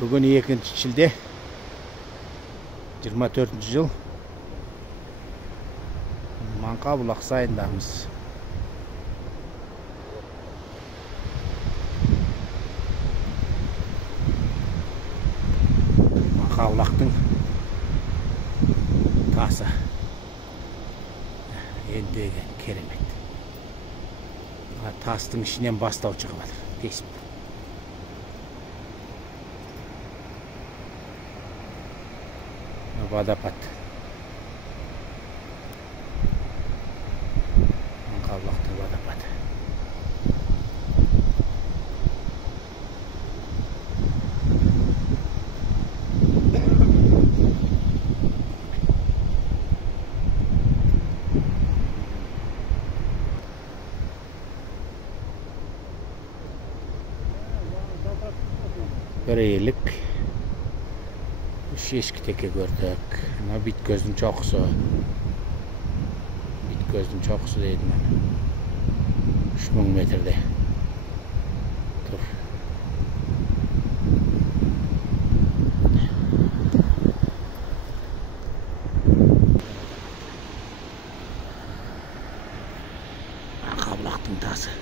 Bugün 2 şilde 24 жыл Маңқабұлақ сайындамыз. Маңқабұлақтың тасы ендегі керемет. Тастың ішінен бастау шығып жатыр. Тесіп. Водопад. Маңқабұлақтың водопады. Göreylik. Ешкі теке көрдік. Мына Биткөздің чоқысы. Биткөздің чоқысы дейді мен. 3000 метрде. Тұр. Маңқабұлақтың тасы.